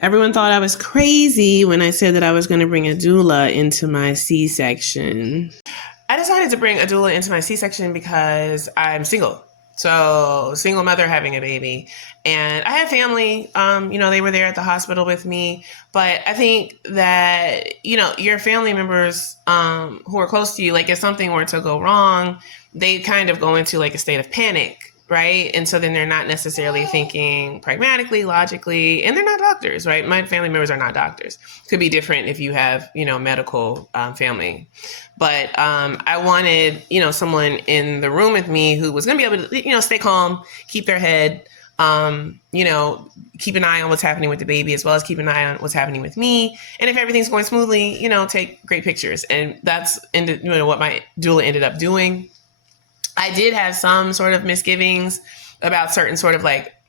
Everyone thought I was crazy when I said that I was going to bring a doula into my C-section. I decided to bring a doula into my C-section because I'm single. So, single mother having a baby. And I had family, they were there at the hospital with me. But I think that, your family members who are close to you, like if something were to go wrong, they kind of go into like a state of panic, right? And so then they're not necessarily thinking pragmatically, logically, and they're not doctors, right? My family members are not doctors. Could be different if you have, medical family. But I wanted, someone in the room with me who was going to be able to, stay calm, keep their head, keep an eye on what's happening with the baby as well as keep an eye on what's happening with me. And if everything's going smoothly, take great pictures. And that's what my doula ended up doing. I did have some sort of misgivings about certain sort of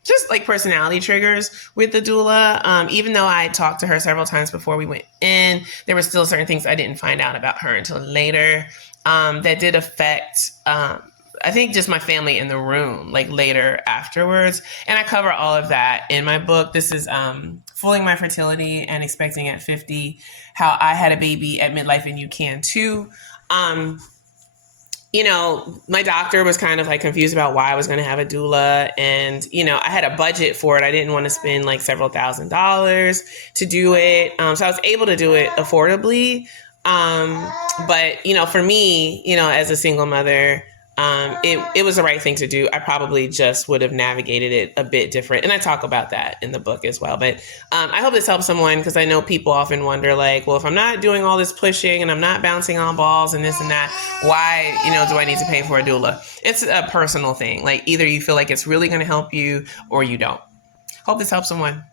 just personality triggers with the doula. Even though I talked to her several times before we went in, there were still certain things I didn't find out about her until later that did affect, I think, just my family in the room, later afterwards. And I cover all of that in my book. This is Fooling My Fertility and Expecting at 50, How I Had a Baby at Midlife and You Can Too. My doctor was kind of confused about why I was going to have a doula. And, I had a budget for it. I didn't want to spend several $1,000s to do it. So I was able to do it affordably. But, for me, as a single mother, it was the right thing to do. I probably just would have navigated it a bit different. And I talk about that in the book as well. But I hope this helps someone because I know people often wonder if I'm not doing all this pushing and I'm not bouncing on balls and this and that, why, do I need to pay for a doula? It's a personal thing. Either you feel like it's really going to help you or you don't. Hope this helps someone.